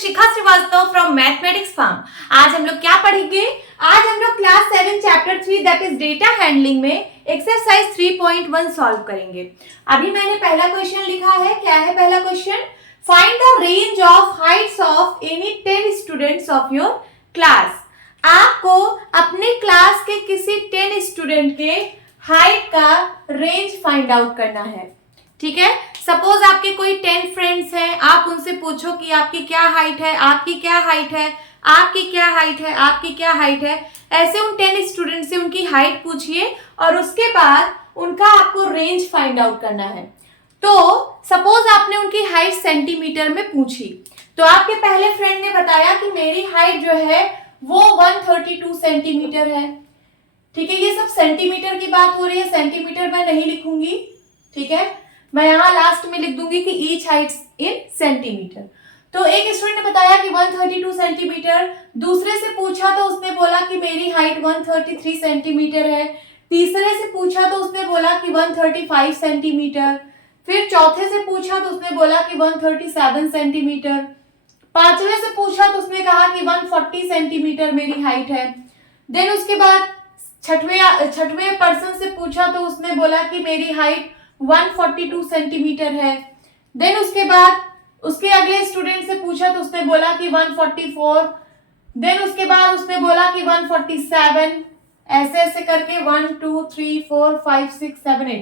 Shikha Srivastava from mathematics farm. आज हम लोग क्या पढ़ेंगे? आज हम लोग class 7 chapter 3 that is data handling में एक्सरसाइज 3.1 सॉल्व करेंगे। अभी मैंने पहला क्वेश्चन लिखा है। क्या है पहला question? Find the range of Heights of any 10 students of your class. आपको अपने क्लास के किसी 10 स्टूडेंट के हाइट का रेंज फाइंड आउट करना है। ठीक है, सपोज आपके कोई 10 फ्रेंड्स हैं, आप उनसे पूछो कि आपकी क्या हाइट है, आपकी क्या हाइट है, आपकी क्या हाइट है, आपकी क्या हाइट है। ऐसे उन 10 स्टूडेंट से उनकी हाइट पूछिए और उसके बाद उनका आपको रेंज फाइंड आउट करना है। तो सपोज आपने उनकी हाइट सेंटीमीटर में पूछी, तो आपके पहले फ्रेंड ने बताया कि मेरी हाइट जो है वो 132 सेंटीमीटर है। ठीक है, ये सब सेंटीमीटर की बात हो रही है, सेंटीमीटर मैं नहीं लिखूंगी। ठीक है, मैं यहाँ लास्ट में लिख दूंगी कि ईच हाइट इन सेंटीमीटर। तो एक स्टूडेंट ने बताया कि 132 सेंटीमीटर, दूसरे से पूछा तो उसने बोला कि मेरी हाइट 133 सेंटीमीटर है, तीसरे से पूछा तो उसने बोला कि 135 सेंटीमीटर, फिर चौथे से पूछा तो उसने बोला कि 137 सेंटीमीटर, पांचवे से पूछा तो उसने कहा कि 140 सेंटीमीटर मेरी हाइट है। देन उसके बाद छठवें पर्सन से पूछा तो उसने बोला कि मेरी हाइट 142 सेंटीमीटर है। देन उसके बाद उसके अगले स्टूडेंट से पूछा तो उसने बोला कि 144। देन उसके बाद उसने बोला कि 147। ऐसे ऐसे करके 1 2 3 4 5 6 7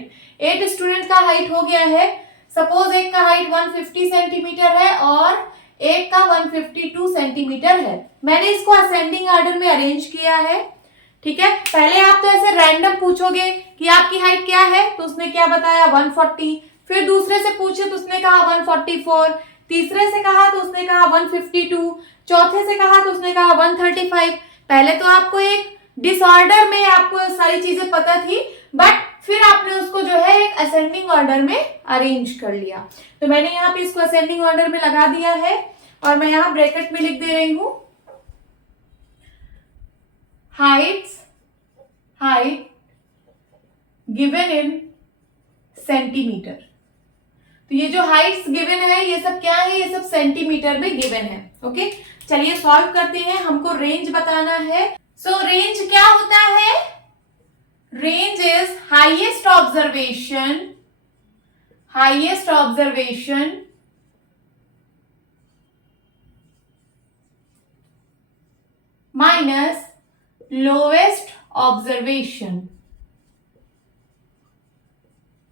8 स्टूडेंट का हाइट हो गया है। सपोज एक का हाइट 150 सेंटीमीटर है और एक का 152 सेंटीमीटर है। मैंने इसको असेंडिंग ऑर्डर में अरेंज किया है। ठीक है, पहले आप तो ऐसे रैंडम पूछोगे कि आपकी हाइट क्या है, तो उसने क्या बताया 140। फिर दूसरे से पूछे तो उसने कहा 144, तीसरे से कहा तो उसने कहा 152, चौथे से कहा तो उसने कहा 135। पहले तो आपको एक डिसऑर्डर में आपको सारी चीजें पता थी, बट फिर आपने उसको जो है एक असेंडिंग ऑर्डर में अरेंज कर लिया। तो मैंने यहाँ पे इसको असेंडिंग ऑर्डर में लगा दिया है और मैं यहाँ ब्रैकेट में लिख दे रही हूं height given in सेंटीमीटर। तो ये जो हाइट्स गिवन है ये सब क्या है? ये सब सेंटीमीटर में गिवन है। ओके, चलिए सॉल्व करते हैं। हमको रेंज बताना है। सो रेंज क्या होता है? Range is highest observation minus lowest observation,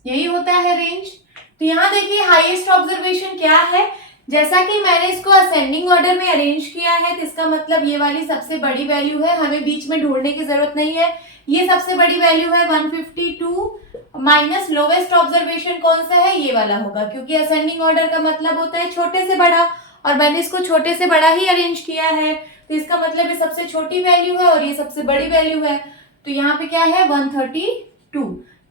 यही होता है रेंज। तो यहां देखिए हाईएस्ट ऑब्जर्वेशन क्या है, जैसा कि मैंने इसको असेंडिंग ऑर्डर में अरेंज किया है तो इसका मतलब ये वाली सबसे बड़ी वैल्यू है, हमें बीच में ढूंढने की जरूरत नहीं है। ये सबसे बड़ी वैल्यू है 152 माइनस लोवेस्ट ऑब्जर्वेशन कौन सा है? ये वाला होगा, क्योंकि असेंडिंग ऑर्डर का मतलब होता है छोटे से बड़ा और मैंने इसको छोटे से बड़ा ही अरेंज किया है। तो इसका मतलब ये सबसे छोटी वैल्यू है और ये सबसे बड़ी वैल्यू है। तो यहाँ पे क्या है 132।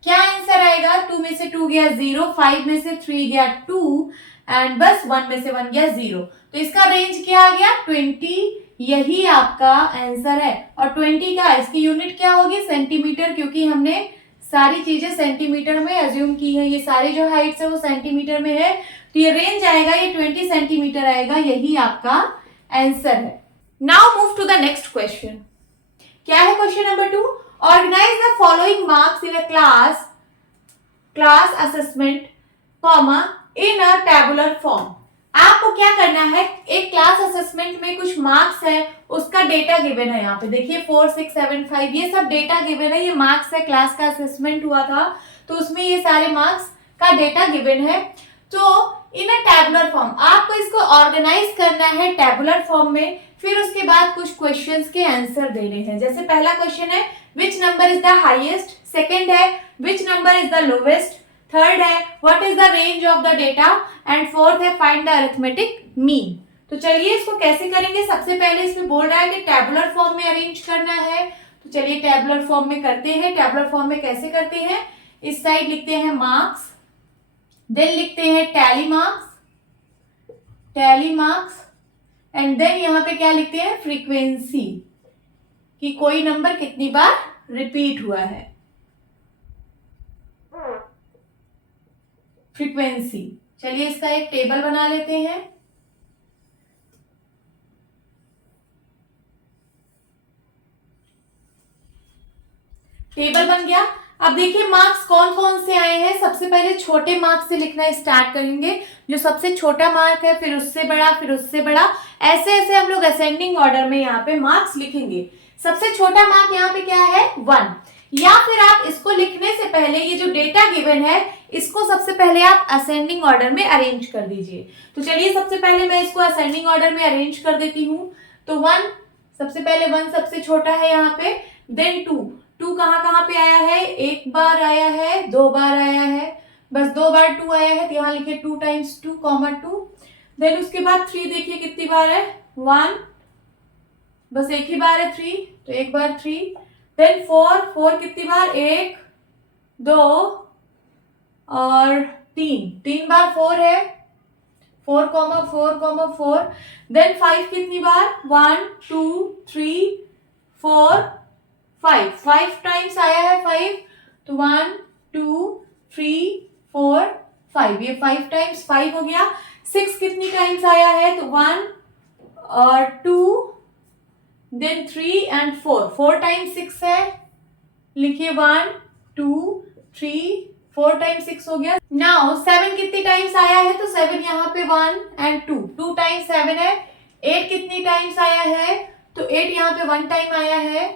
क्या आंसर आएगा? 2 में से 2 गया 0, 5 में से 3 गया 2 एंड बस 1 में से 1 गया 0। तो इसका रेंज क्या आ गया? 20। यही आपका आंसर है। और 20 का इसकी यूनिट क्या होगी? सेंटीमीटर, क्योंकि हमने सारी चीजें सेंटीमीटर में अज्यूम की है। ये सारी जो हाइट्स है वो सेंटीमीटर में है, तो ये रेंज आएगा, ये 20 सेंटीमीटर आएगा। यही आपका आंसर है। Now move to the next question. क्या है question number 2? Organize the following marks in a class assessment, in a tabular form. आपको क्या करना है? एक क्लास असेसमेंट में कुछ मार्क्स है, उसका डेटा गिवन है। यहाँ पे देखिए 4 6 7 5 ये सब डेटा गिवन है। ये मार्क्स है, क्लास का असेसमेंट हुआ था तो उसमें ये सारे मार्क्स का डेटा गिवन है। तो इन अ टैबुलर फॉर्म आपको इसको ऑर्गेनाइज करना है टैबुलर फॉर्म में। फिर उसके बाद कुछ क्वेश्चंस के आंसर देने हैं। जैसे पहला क्वेश्चन है which number is the highest, second है which number is the lowest, third है what is the range of the data and fourth है फाइंड द अरिथमेटिक मीन। तो चलिए इसको कैसे करेंगे। सबसे पहले इसमें बोल रहा है कि टैबुलर फॉर्म में अरेंज करना है, तो चलिए टैबुलर फॉर्म में करते हैं। टैबुलर फॉर्म में कैसे करते हैं? इस साइड लिखते हैं मार्क्स, देन लिखते हैं टैली मार्क्स एंड देन यहाँ पे क्या लिखते हैं? फ्रीक्वेंसी, कि कोई नंबर कितनी बार रिपीट हुआ है। फ्रीक्वेंसी, चलिए इसका एक टेबल बना लेते हैं। टेबल बन गया। अब देखिए मार्क्स कौन कौन से आए हैं। सबसे पहले छोटे मार्क्स से लिखना स्टार्ट करेंगे, जो सबसे छोटा मार्क है, फिर उससे बड़ा, फिर उससे बड़ा, ऐसे ऐसे हम लोग असेंडिंग ऑर्डर में यहाँ पे मार्क्स लिखेंगे। सबसे छोटा मार्क यहाँ पे क्या है, 1। या फिर आप इसको लिखने से पहले ये जो डेटा गिवन है इसको सबसे पहले आप असेंडिंग ऑर्डर में अरेंज कर दीजिए। तो चलिए सबसे पहले मैं इसको असेंडिंग ऑर्डर में अरेंज कर देती हूँ। तो 1, सबसे पहले 1 सबसे छोटा है यहाँ पे, देन 2 कहाँ कहाँ पे आया है, एक बार आया है, 2 बार आया है, बस 2 बार 2 आया है, तो यहाँ लिखे 2 टाइम्स 2, 2। देन उसके बाद 3 देखिए कितनी बार है, 1, बस एक ही बार है 3, तो एक बार 3। देन 4 कितनी बार, 1, 2 और 3 बार 4 है, 4, 4। देन 5 कितनी बार, 1, 2, 3, 4, 5 टाइम्स आया है 5, तो 1, 2, 3, 4, 5, ये 5 टाइम्स 5 हो गया। 6 कितनी टाइम्स आया है, तो 1 और 2, देन 3 एंड 4 टाइम्स 6 है, लिखिए 1, 2, 3, 4 टाइम्स 6 हो गया। नाउ 7 कितनी टाइम्स आया है, तो 7 यहाँ पे 1 एंड 2 टाइम्स 7 है। 8 कितनी टाइम्स आया है, तो 8 यहाँ पे 1 टाइम आया है।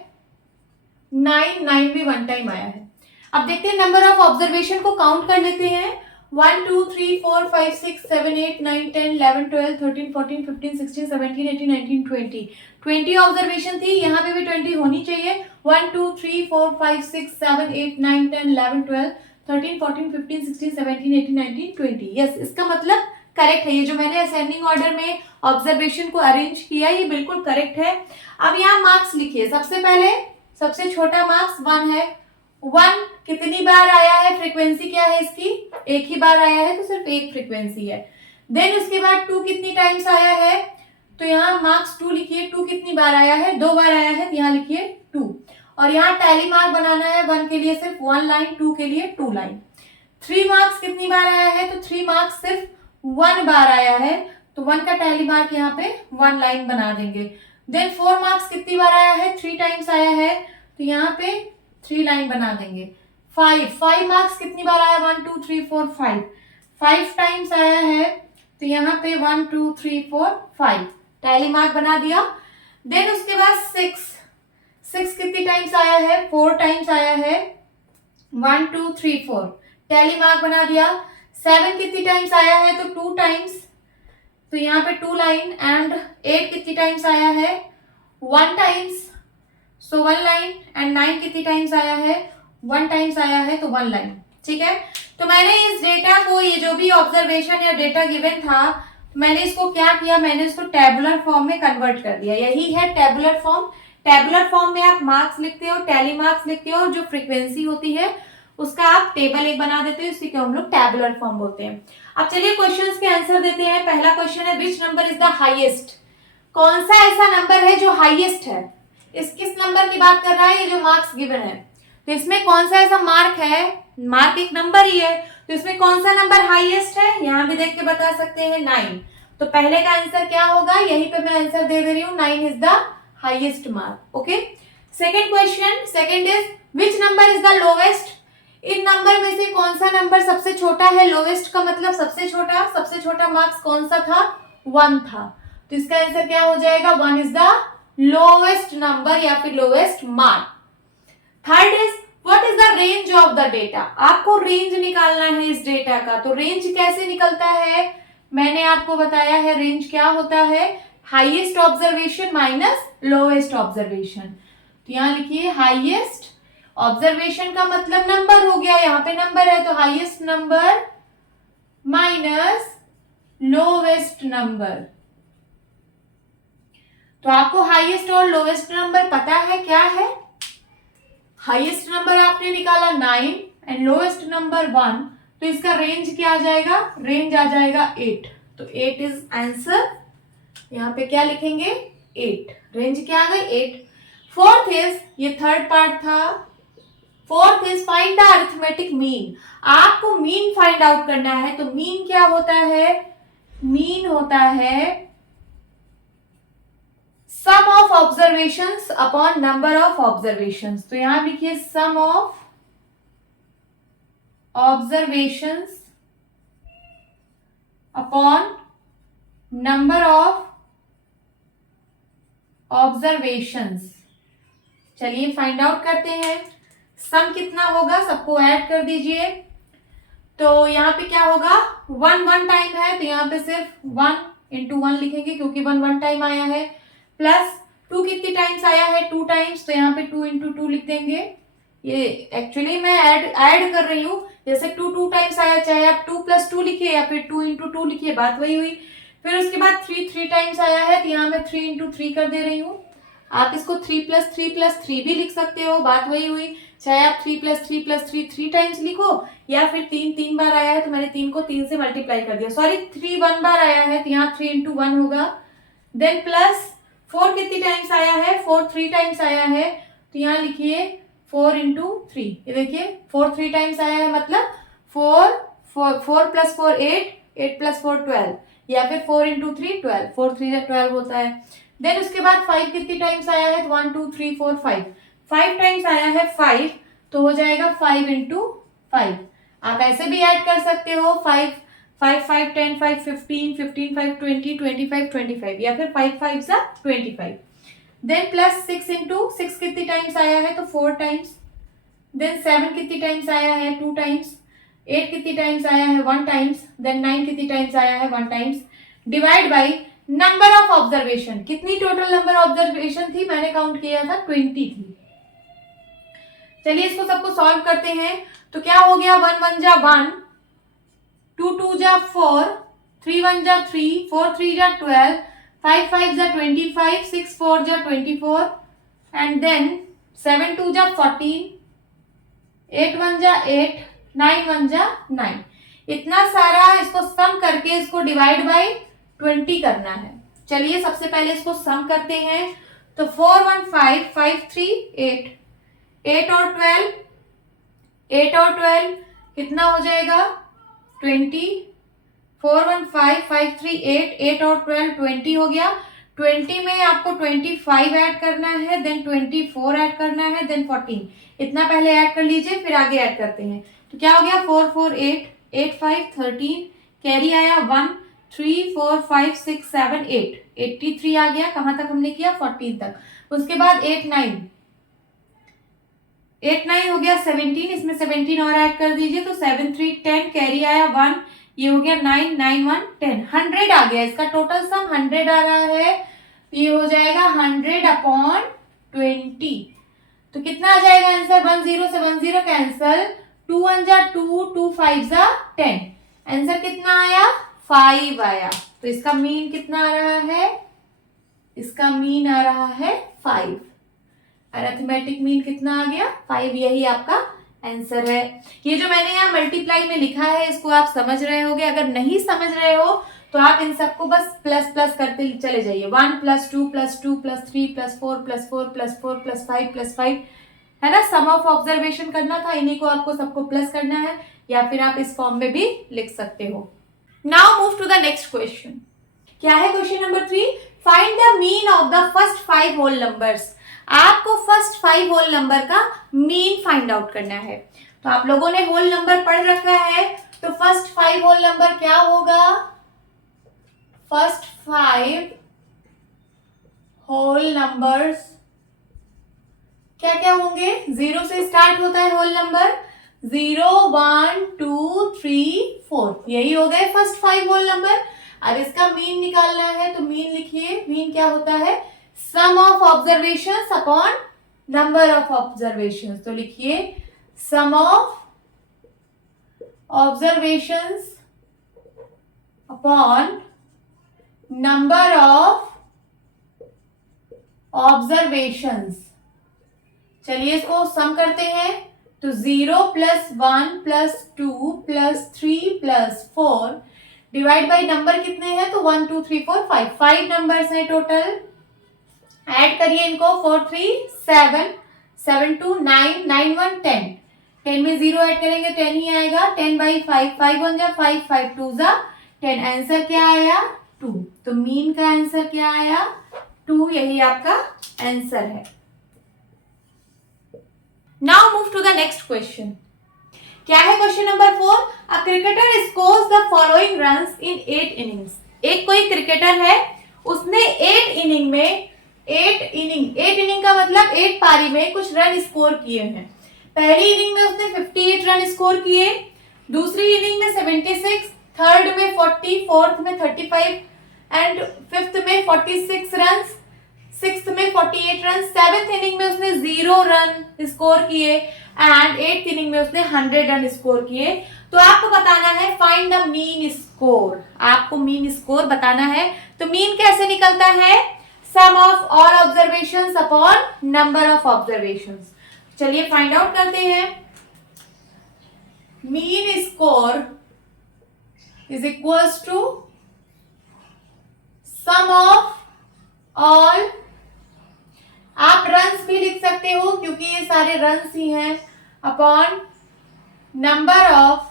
9 भी 1 टाइम आया है। अब देखते हैं नंबर ऑफ ऑब्जर्वेशन को काउंट कर लेते हैं। 1, 2, 3, 4, 5, 6, 7, 8, 9, 10, 11, 12, 13, 14, 15, 16, 17, 18, 19, 20। 20 ऑब्जर्वेशन थी, यहाँ पे भी 20 होनी चाहिए। 1, 2, 3, 4, 5, 6, 7, 8, 9, 10, 11, 12, 13, 14, 15, 16, 17, 18, 19, 20। यस, इसका मतलब करेक्ट है। ये जो मैंने असेंडिंग ऑर्डर में ऑब्जर्वेशन को अरेंज किया ये बिल्कुल करेक्ट है। अब यहाँ मार्क्स लिखिए। सबसे पहले सबसे छोटा मार्क्स 1 है। 1 कितनी बार आया है, फ्रीक्वेंसी क्या है इसकी, एक ही बार आया है, तो सिर्फ एक फ्रीक्वेंसी है। देन उसके बाद 2 कितनी टाइम्स आया है, तो यहाँ मार्क्स 2 लिखिए। 2 कितनी बार आया है, 2 बार आया है, तो यहाँ लिखिए 2। और यहाँ टैली मार्क बनाना है। 1 के लिए सिर्फ 1 लाइन, 2 के लिए 2 लाइन। 3 मार्क्स कितनी बार आया है, तो 3 मार्क्स सिर्फ 1 बार आया है, तो 1 का टैली मार्क यहाँ पे 1 लाइन बना देंगे। देन 4 मार्क्स कितनी बार आया है, 3 टाइम्स आया है, तो यहाँ पे 3 लाइन बना देंगे। 5 मार्क्स कितनी बार आया, 1, 2, 3, 4, 5 टाइम्स आया है, तो यहाँ पे 1, 2, 3, 4, 5 टैली मार्क बना दिया। देन उसके बाद 6 कितनी टाइम्स आया है, 4 टाइम्स आया है, 1, 2, 3, 4 टैली मार्क बना दिया। 7 कितनी टाइम्स आया है, तो 2 टाइम्स, तो यहाँ पे 2 लाइन। एंड 8 कितनी टाइम्स आया है, 1 टाइम्स, सो 1 लाइन। एंड 9 कितनी टाइम्स आया है, 1 टाइम्स आया है, तो 1 लाइन। ठीक है, तो मैंने इस डेटा को, ये जो भी ऑब्जर्वेशन या डेटा गिवन था, मैंने इसको क्या किया, मैंने इसको टेबुलर फॉर्म में कन्वर्ट कर दिया। यही है टेबुलर फॉर्म। टेबुलर फॉर्म में आप मार्क्स लिखते हो, टैली मार्क्स लिखते हो, और जो फ्रीक्वेंसी होती है उसका आप टेबल एक बना देते हो, इसी को हम लोग टेबुलर फॉर्म बोलते हैं। अब चलिए क्वेश्चंस के आंसर देते हैं। पहला क्वेश्चन है, which number is the highest. कौन सा ऐसा नंबर है जो हाईएस्ट है। इस किस नंबर की बात कर रहा है, ये जो मार्क्स गिवन है, तो इसमें कौन सा ऐसा मार्क है, मार्क एक नंबर ही है, तो इसमें कौन सा नंबर हाईएस्ट है, यहाँ भी देख के बता सकते हैं 9। तो पहले का आंसर क्या होगा, यहीं पे मैं आंसर दे रही हूँ, 9 is the highest mark. Okay, second question, second is which number is the lowest. In number में से कौन सा नंबर सबसे छोटा है। लोवेस्ट का मतलब सबसे छोटा मार्क्स कौन सा था, 1 था, तो इसका आंसर क्या हो जाएगा, 1 इज द लोवेस्ट नंबर या फिर lowest mark. Third is what is the range of the data. आपको रेंज निकालना है इस डेटा का, तो रेंज कैसे निकलता है, मैंने आपको बताया है रेंज क्या होता है, highest observation minus lowest observation. तो यहाँ लिखिए हाईएस्ट ऑब्जर्वेशन का मतलब नंबर हो गया, यहाँ पे नंबर है, तो highest number minus lowest number. तो आपको हाईएस्ट और लोवेस्ट नंबर पता है क्या है। हाईएस्ट नंबर आपने निकाला 9 एंड लोवेस्ट नंबर 1, तो इसका रेंज क्या आ जाएगा, रेंज आ जाएगा 8। तो 8 इज आंसर, यहाँ पे क्या लिखेंगे 8, रेंज क्या आ गई 8। फोर्थ इज, ये थर्ड पार्ट था, fourth is find the arithmetic mean. आपको मीन फाइंड आउट करना है, तो मीन क्या होता है, मीन होता है sum of observations upon number of observations, तो यहां लिखिए sum of observations upon number of observations. चलिए फाइंड आउट करते हैं। सम कितना होगा, सबको ऐड कर दीजिए। तो यहाँ पे क्या होगा, वन वन टाइम है तो यहाँ पे सिर्फ 1 इंटू 1 लिखेंगे क्योंकि 1 1 टाइम आया है। प्लस 2 कितनी टाइम्स आया है, 2 टाइम्स, तो यहाँ पे 2 इंटू 2 लिख देंगे। ये एक्चुअली मैं ऐड कर रही हूँ, जैसे 2 2 टाइम्स आया, चाहे आप 2 प्लस 2 लिखिए या फिर 2 इंटू 2 लिखिए, बात वही हुई। फिर उसके बाद 3 3 टाइम्स आया है तो यहाँ मैं 3 इंटू 3 कर दे रही हूँ। आप इसको 3 प्लस 3 प्लस 3 भी लिख सकते हो, बात वही हुई। चाहे आप 3 प्लस 3 प्लस 3 3 टाइम्स लिखो, या फिर 3 3 बार आया है तो मैंने 3 को 3 से मल्टीप्लाई कर दिया। सॉरी 3 1 बार आया है तो यहाँ 3 इंटू 1 होगा। देन प्लस 4 कितनी टाइम्स आया है, 4 3 टाइम्स आया है तो यहाँ लिखिए 4 इंटू 3। ये देखिए 4 3 टाइम्स आया है, मतलब 4 प्लस 4 8, 8 प्लस 4 12, या फिर 4 इंटू 3 12, 4 3 12 होता है। देन उसके बाद 5 कितनी टाइम्स आया है, 1 2 3 4 5, 5 टाइम्स आया है 5, तो हो जाएगा 5 इंटू 5। आप ऐसे भी ऐड कर सकते हो, 5 5 5 10 5 15 15 5 20 25 25, या फिर 5 5 सा 25। देन प्लस 6 इंटू 6 कितनी टाइम्स आया है, तो 4 टाइम्स। देन 7 कितनी टाइम्स आया है, 2 टाइम्स। 8 कितनी टाइम्स आया है, 1 टाइम्स। देन 9 कितनी टाइम्स आया है, 1 times. Divide by number of observation, कितनी टोटल नंबर ऑब्जर्वेशन थी, मैंने काउंट किया था 20 थी। चलिए इसको सबको सॉल्व करते हैं। तो क्या हो गया, 1 1 जा 1, 2 2 जा 4, 3 1 जा 3, 4 3 जा 12, 5 5 जा 25, 6 4 जा 24, एंड देन 7 2 जा 14, 8 1 जा 8, 9 1 जा 9। इतना सारा इसको सम करके इसको डिवाइड बाई 20 करना है। चलिए सबसे पहले इसको सम करते हैं। तो 4 1 5 5 3 8, 8 और 12, 8 और 12 कितना हो जाएगा, 20। 4 1 5 5 3 8, 8 और 12 20 हो गया। 20 में आपको 25 ऐड करना है, देन 24 ऐड करना है, देन 14। इतना पहले ऐड कर लीजिए, फिर आगे ऐड करते हैं। तो क्या हो गया, 4 4 8, 8 5 13, कैरी आया 1 3 4 5 6 7 8, 83 आ गया। कहां तक हमने किया, 14 तक। उसके बाद 8 9, 8 9 हो गया 17, इसमें 17 और ऐड कर दीजिए, तो 7 3 10, कैरी आया 1, ये हो गया 9 9 1 10, 100 आ गया। इसका टोटल सम 100 आ रहा है, ये हो जाएगा 100 अपॉन 20। तो कितना आ जाएगा आंसर, 1 0 से 1 0 कैंसल, 2 1 जा 2, 2 5 जा 10, आंसर कितना आया, 5 आया। तो इसका मीन कितना आ रहा है, इसका मीन आ रहा है 5। अरिथमेटिक मीन कितना आ गया, 5। यही आपका आंसर है। ये जो मैंने यहाँ मल्टीप्लाई में लिखा है इसको आप समझ रहे होगे। अगर नहीं समझ रहे हो तो आप इन सबको बस प्लस प्लस करते चले जाइए। 1 + 2 + 2 + 3 + 4 + 4 + 4 + 5 + 5, है ना। सम ऑफ ऑब्जर्वेशन करना था, इन्हीं को आपको सबको प्लस करना है, या फिर आप इस फॉर्म में भी लिख सकते हो। Now move to the next question. क्या है question number 3, find the mean of the first 5 whole numbers. आपको फर्स्ट 5 होल नंबर का मीन फाइंड आउट करना है। तो आप लोगों ने होल नंबर पढ़ रखा है, तो फर्स्ट 5 होल नंबर क्या होगा, फर्स्ट 5 होल नंबर्स क्या क्या होंगे, 0 से स्टार्ट होता है होल नंबर, 0 1 2 3 4, यही हो गए फर्स्ट 5 होल नंबर। अब इसका मीन निकालना है, तो मीन लिखिए, मीन क्या होता है, sum of observations upon number of observations. तो लिखिए sum of observations upon number of observations. चलिए इसको सम करते हैं। तो 0 + 1 + 2 + 3 + 4 डिवाइड बाई नंबर कितने हैं, तो 1 2 3 4 5, 5 नंबर्स हैं टोटल। ऐड करिए इनको, 4 3 7, 7 2 9, 9 1 10, 10 में 0 ऐड करेंगे 10 ही आएगा। 10 बाई 5, 5 1 जा 5, 5 2 जा 10, आंसर क्या आया, 2। तो मीन का आंसर क्या आया, 2, यही आपका आंसर है। Now move to the next question. क्या है question number 4? A cricketer scores the following runs in 8 innings. एक कोई क्रिकेटर है, उसने 8 इनिंग में 8 इनिंग का मतलब 8 पारी में कुछ रन स्कोर किए हैं। पहली इनिंग में उसने 58 रन स्कोर किए, दूसरी इनिंग में 76, थर्ड में 40, फोर्थ में 35 एंड फिफ्थ में 46 रन, सिक्स्थ में 48 रन, सेवेंथ इनिंग में उसने 0 रन स्कोर किए एंड एट्थ इनिंग में उसने 100 रन स्कोर किए। तो आपको बताना है फाइंड द मीन स्कोर। आपको मीन स्कोर बताना है। तो मीन कैसे निकलता है? Sum of all observations upon number of observations. चलिए फाइंड आउट करते हैं। Mean score is equals to sum of all, आप रन्स भी लिख सकते हो क्योंकि ये सारे रन्स ही हैं, upon number of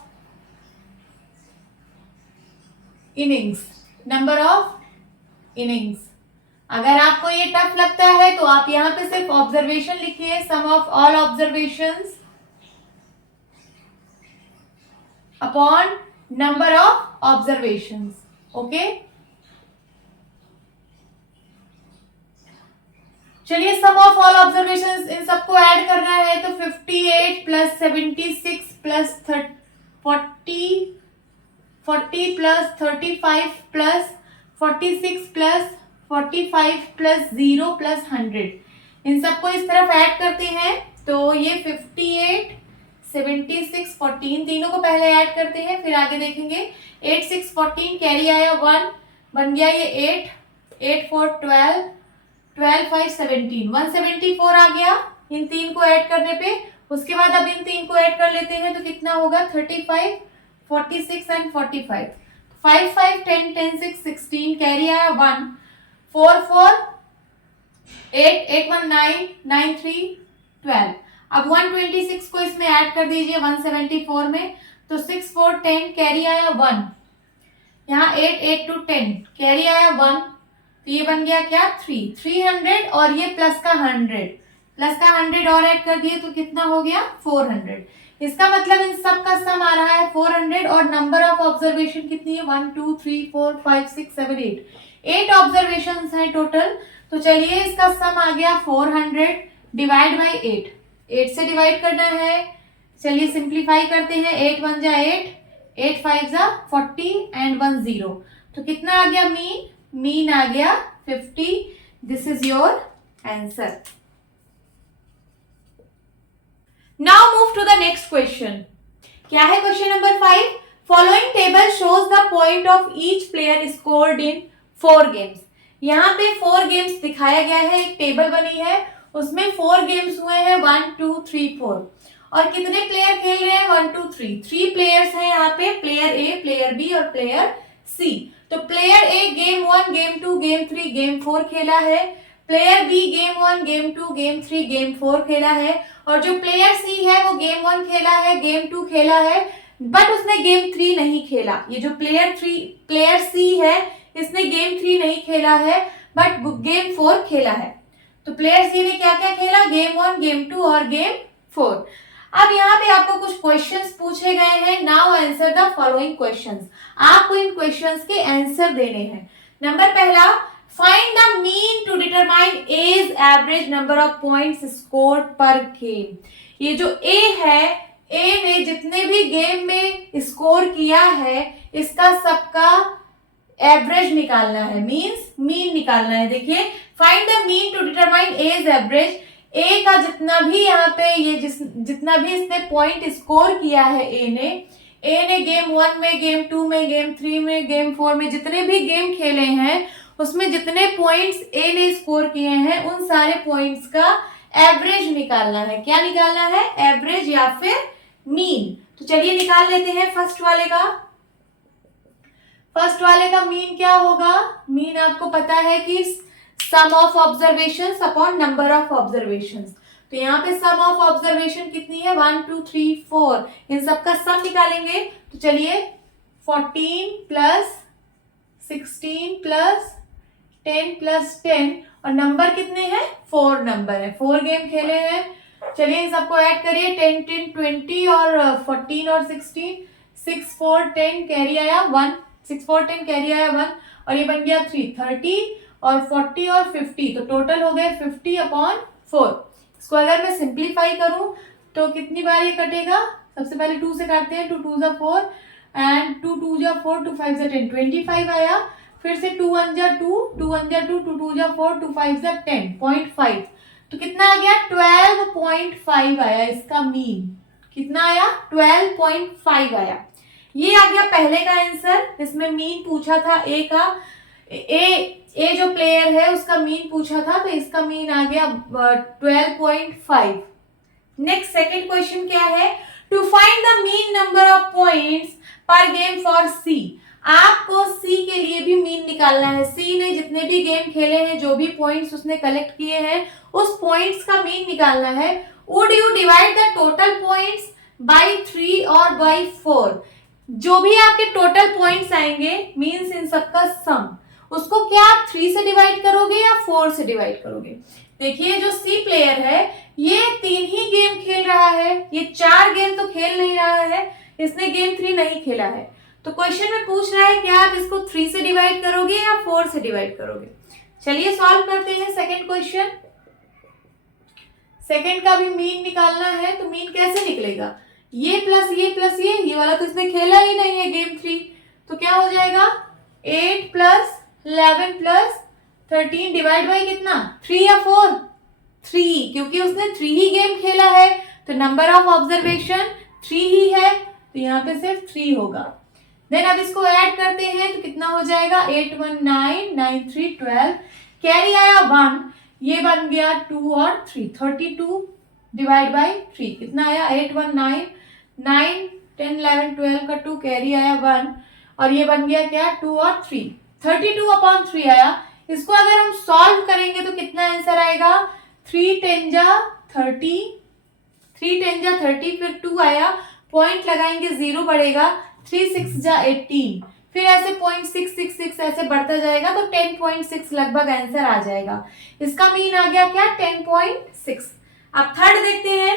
innings. Number of innings. अगर आपको ये टफ लगता है तो आप यहां पे सिर्फ ऑब्जर्वेशन लिखिए, sum of all observations upon number of observations. Okay, चलिए सम ऑफ ऑल ऑब्जर्वेशंस इन सबको ऐड करना है तो 58 plus 76 plus 40 plus 35 plus 46 plus 45 plus 0 plus 100, इन सबको इस तरफ ऐड करते हैं तो ये 58 76 14, तीनों को पहले ऐड करते हैं फिर आगे देखेंगे। 8 6 14, कैरी आया 1, बन गया ये 8, 8 4 12, 12 5 17, 174 आ गया इन तीन को ऐड करने पे। उसके बाद अब इन तीन को ऐड कर लेते हैं तो कितना होगा? 35 46 एंड 45, 5 5 10 10 6 16, कैरी आया 1, 4 4 8 8 1 9 9 3 12। अब 126 को इसमें ऐड कर दीजिए 174 में तो 6 4 10, कैरी आया 1, यहाँ 8 8 2 10, कैरी आया 1, तो ये बन गया क्या? 300 और ये प्लस का 100 और ऐड कर दिए तो कितना हो गया? 400। इसका मतलब इन सब का सम आ रहा है 400 और नंबर ऑफ ऑब्जर्वेशन कितनी है? 1 2 3 4 5 6 7 8 ऑब्जर्वेशन है टोटल। तो चलिए इसका सम आ गया 400 डिवाइड बाई 8 से डिवाइड करना है। चलिए सिंप्लीफाई करते हैं, 8 1 जा 8, 8 5 जा 40 एंड 1 0, तो कितना आ गया? मीन आ गया 50। This is your answer. Now move to the next question. क्या है question number 5? Following table shows the point of each player scored in 4 games. यहाँ पे 4 गेम्स दिखाया गया है, एक टेबल बनी है उसमें 4 गेम्स हुए हैं 1 2 3 4 और कितने प्लेयर खेल रहे हैं? 1 2 3, 3 प्लेयर्स हैं यहाँ पे, प्लेयर ए, प्लेयर बी और प्लेयर सी। तो player A game 1 game 2 game 3 game 4 खेला है, player B game 1 game 2 game 3 game 4 खेला है और जो प्लेयर सी है वो गेम 1 खेला है, गेम 2 खेला है बट उसने गेम 3 नहीं खेला। ये जो प्लेयर सी है इसने गेम 3 नहीं खेला है बट गेम 4 खेला है। तो प्लेयर सी ने क्या क्या खेला? गेम 1 गेम 2 और गेम 4। अब यहाँ पे आपको कुछ क्वेश्चंस पूछे गए हैं। Now answer the following questions. आपको इन क्वेश्चंस के आंसर देने हैं। नंबर पहला, find the mean to determine as average number of points scored per game. ये जो ए है, ए ने जितने भी गेम में स्कोर किया है इसका सबका एवरेज निकालना है, मीन्स मीन निकालना है। देखिए, find the mean to determine as average. A का जितना भी यहाँ पे ये जितना भी इसने पॉइंट स्कोर किया है ए ने गेम 1 में, गेम 2 में, गेम 3 में, गेम 4 में जितने भी गेम खेले हैं उसमें जितने पॉइंट्स ए ने स्कोर किए हैं उन सारे पॉइंट्स का एवरेज निकालना है। क्या निकालना है? एवरेज या फिर मीन। तो चलिए निकाल लेते हैं फर्स्ट वाले का। फर्स्ट वाले का मीन क्या होगा? मीन आपको पता है कि sum of observations upon number of observations. तो यहाँ पे सम ऑफ ऑब्जर्वेशन कितनी है? 1 2 3 4, इन सबका सम निकालेंगे। तो चलिए 14 प्लस 16 प्लस 10 प्लस 10 और नंबर कितने हैं, 4 नंबर है, 4 गेम खेले हैं। चलिए इन सबको ऐड करिए, 10 10 20 और 14 और 16, 6 4 10 कैरी आया 1, 6 4 10 कैरी आया 1 और ये बन गया 3 30 और 40 और 50, तो टोटल हो गए 50/4। इसको अगर मैं सिंप्लीफाई करूं तो कितनी बार ये कटेगा, सबसे पहले 2 से काटते हैं, 2 2 4 एंड 2 2 4 2 5 10, 25 आया। फिर से 2 1 2, 2 1 2, 2 2 4, 2 5 10, 0.5, तो कितना आ गया, 12.5 आया इसका मीन। कितना आया, 12.5 आया। ये आ गया पहले का आंसर, इसमें मीन पूछा था ए का, ए जो प्लेयर है उसका मीन पूछा था, तो इसका मीन आ गया 12.5। नेक्स्ट सेकंड क्वेश्चन क्या है, to find the mean number of points per game for C. आपको सी के लिए भी मीन निकालना है। सी ने जितने भी गेम खेले हैं, जो भी पॉइंट्स उसने कलेक्ट किए हैं, उस पॉइंट्स का मीन निकालना है। Would you divide the total points by 3 और बाय 4? जो भी आपके टोटल पॉइंट्स आएंगे, मीन्स इन सबका सम, उसको क्या आप 3 से डिवाइड करोगे या 4 से डिवाइड करोगे? देखिए जो सी प्लेयर है ये 3 ही गेम खेल रहा है, ये 4 गेम तो खेल नहीं रहा है, इसने गेम 3 नहीं खेला है। तो क्वेश्चन में पूछ रहा है कि आप इसको 3 से डिवाइड करोगे या 4 से डिवाइड करोगे। चलिए सॉल्व करते हैं सेकंड क्वेश्चन। सेकंड का भी मीन निकालना है, तो मीन कैसे निकलेगा, ये प्लस ये वाला तो इसने खेला ही नहीं है गेम 3, तो क्या हो जाएगा 8 प्लस 11 प्लस 13 डिवाइड बाई कितना, 3 या 4, 3, क्योंकि उसने 3 ही गेम खेला है, तो नंबर ऑफ ऑब्जर्वेशन 3 ही है, तो यहाँ पे सिर्फ 3 होगा। देन अब इसको ऐड करते हैं तो कितना हो जाएगा, 8 1 9 9 3 12, कैरी आया 1, ये बन गया 2 और 3, 32 डिवाइड बाई 3 कितना आया, 8 1 9 9 10 11 12 का 2 कैरी आया 1 और ये बन गया क्या, 2 और 3, 32/3 आया। इसको अगर हम सॉल्व करेंगे तो कितना आंसर आएगा, 3 10 जा 30, 3 10 जा 30, फिर 2 आया, पॉइंट लगाएंगे 0 बढ़ेगा, 3 6 जा 18, फिर ऐसे 0.666 ऐसे बढ़ता जाएगा, तो 10.6 लगभग आंसर आ जाएगा। इसका मीन आ गया क्या, 10.6। अब थर्ड देखते हैं।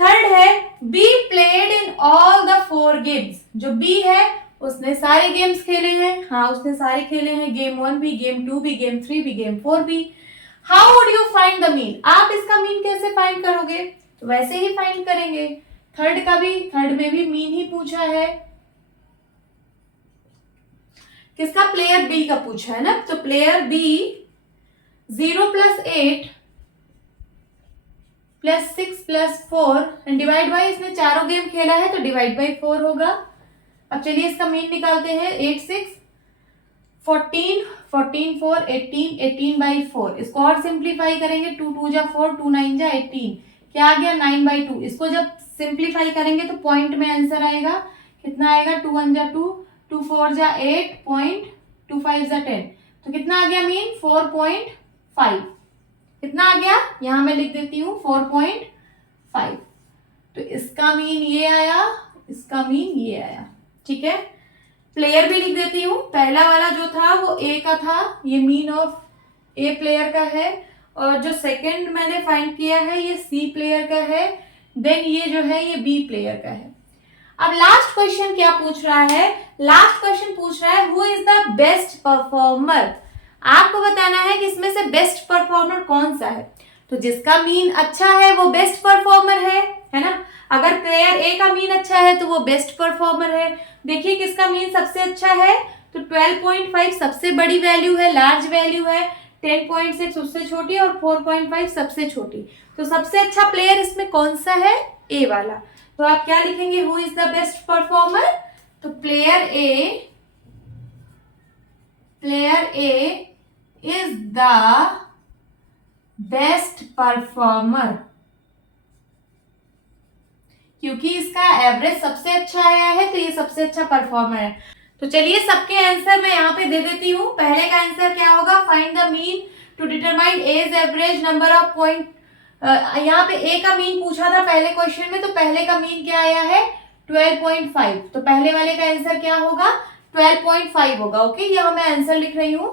थर्ड है B played in all the 4 games. जो बी है उसने सारे गेम्स खेले हैं, हाँ उसने सारे खेले हैं, गेम 1 भी, गेम 2 भी, गेम 3 भी, गेम 4 भी। How would you find the mean? आप इसका मीन कैसे फाइंड करोगे? तो वैसे ही फाइंड करेंगे। थर्ड में भी मीन ही पूछा है, किसका, प्लेयर बी का पूछा है ना, तो player B 0 plus 8 plus 6 plus 4 and divide by, इसने चारों गेम खेला है तो डिवाइड बाई 4 होगा। अब चलिए इसका मीन निकालते हैं, 8 6 14 14 4 18 18 बाई 4, इसको और सिंप्लीफाई करेंगे, 2 2 जा 4 2 9 जा 18, क्या आ गया 9/2। इसको जब सिंप्लीफाई करेंगे तो पॉइंट में आंसर आएगा, कितना आएगा, 2 1 जा 2 2 4 जा 8 2 5 जा 10, तो कितना आ गया मीन, 4.5। कितना आ गया, यहां मैं लिख देती हूँ 4.5, तो इसका मीन ये आया, इसका मीन ये आया, ठीक है। प्लेयर भी लिख देती हूँ, पहला वाला जो था वो ए का था, ये मीन ऑफ ए प्लेयर का है, और जो सेकंड मैंने फाइंड किया है ये सी प्लेयर का है, देन ये जो है ये बी प्लेयर का है। अब लास्ट क्वेश्चन क्या पूछ रहा है, लास्ट क्वेश्चन पूछ रहा है who is the best performer. आपको बताना है कि इसमें से बेस्ट परफॉर्मर कौन सा है, तो जिसका मीन अच्छा है वो बेस्ट परफॉर्मर है ना। अगर प्लेयर ए का मीन अच्छा है तो वो बेस्ट परफॉर्मर है। देखिए किसका मीन सबसे अच्छा है, तो 12.5 सबसे बड़ी वैल्यू है, लार्ज वैल्यू है, 10.6 उससे छोटी और 4.5 सबसे छोटी, तो सबसे अच्छा प्लेयर इसमें कौन सा है, ए वाला। तो आप क्या लिखेंगे, who is the best performer, तो player A is the best performer, क्योंकि इसका एवरेज सबसे अच्छा आया है तो ये सबसे अच्छा परफॉर्मर है। तो चलिए सबके आंसर मैं यहाँ पे दे देती हूँ। पहले का आंसर क्या होगा, find the mean to determine as average number of point. यहाँ पे ए का मीन पूछा था पहले क्वेश्चन में, तो पहले का मीन क्या आया है 12.5, तो पहले वाले का आंसर क्या होगा 12.5 होगा। ओके, यहाँ मैं आंसर लिख रही हूँ।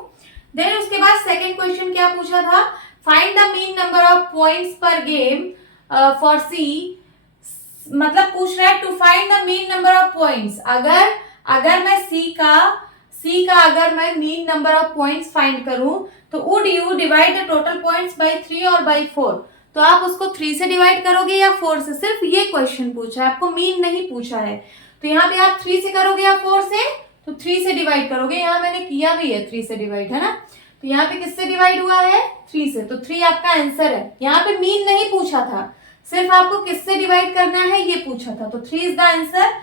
देन उसके बाद सेकंड क्वेश्चन क्या पूछा था, find the mean number of points per game for C, मतलब पूछ रहा है to find the mean number of points. अगर मैं सी का अगर मैं mean number of points find करूं तो would you divide the total points by 3 और बाय 4, तो आप उसको 3 से डिवाइड करोगे या 4 से, सिर्फ ये क्वेश्चन पूछा है, आपको मीन नहीं पूछा है। तो यहाँ पे आप 3 से करोगे या 4 से, तो 3 से डिवाइड करोगे, यहाँ मैंने किया भी है 3 से डिवाइड, है ना। तो यहाँ पे किससे डिवाइड हुआ है, 3 से, तो 3 आपका आंसर है। यहाँ पे मीन नहीं पूछा था, सिर्फ आपको किससे डिवाइड करना है ये पूछा था, तो 3 is the answer.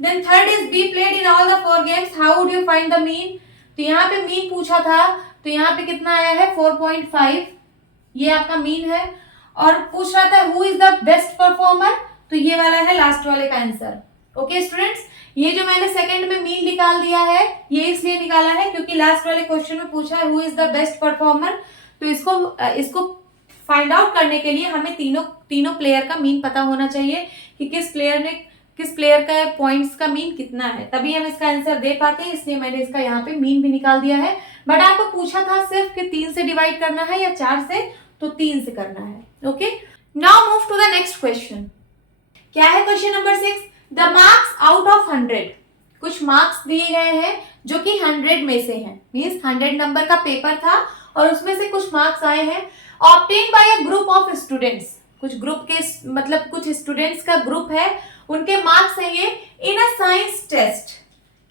Then third is B played in all the 4 games, how would you find the mean, तो यहाँ पे मीन पूछा था, तो यहाँ पे कितना आया है 4.5, ये आपका मीन है। और पूछ रहा था who is the best performer, तो ये वाला है लास्ट वाले का आंसर। ओके स्टूडेंट्स, ये जो मैंने सेकंड में मीन निकाल दिया है, ये इसलिए निकाला है क्योंकि लास्ट वाले क्वेश्चन में पूछा है who is the best performer, तो इसको फाइंड आउट करने के लिए हमें तीनों प्लेयर का मीन पता होना चाहिए कि किस प्लेयर का पॉइंट्स का मीन कितना है, तभी हम इसका आंसर दे पाते हैं, इसलिए मैंने इसका यहाँ पे मीन भी निकाल दिया है। बट आपको पूछा था सिर्फ कि 3 से डिवाइड करना है या 4 से, तो 3 से करना है। Okay, now move to the next question. क्या है question number 6, the marks out of 100, कुछ मार्क्स दिए गए हैं जो कि 100 में से हैं, मींस 100 नंबर का पेपर था और उसमें से कुछ मार्क्स आए हैं, obtain bye a group of students, कुछ ग्रुप के मतलब कुछ स्टूडेंट्स का ग्रुप है, उनके मार्क्स हैं ये, इन अ साइंस टेस्ट,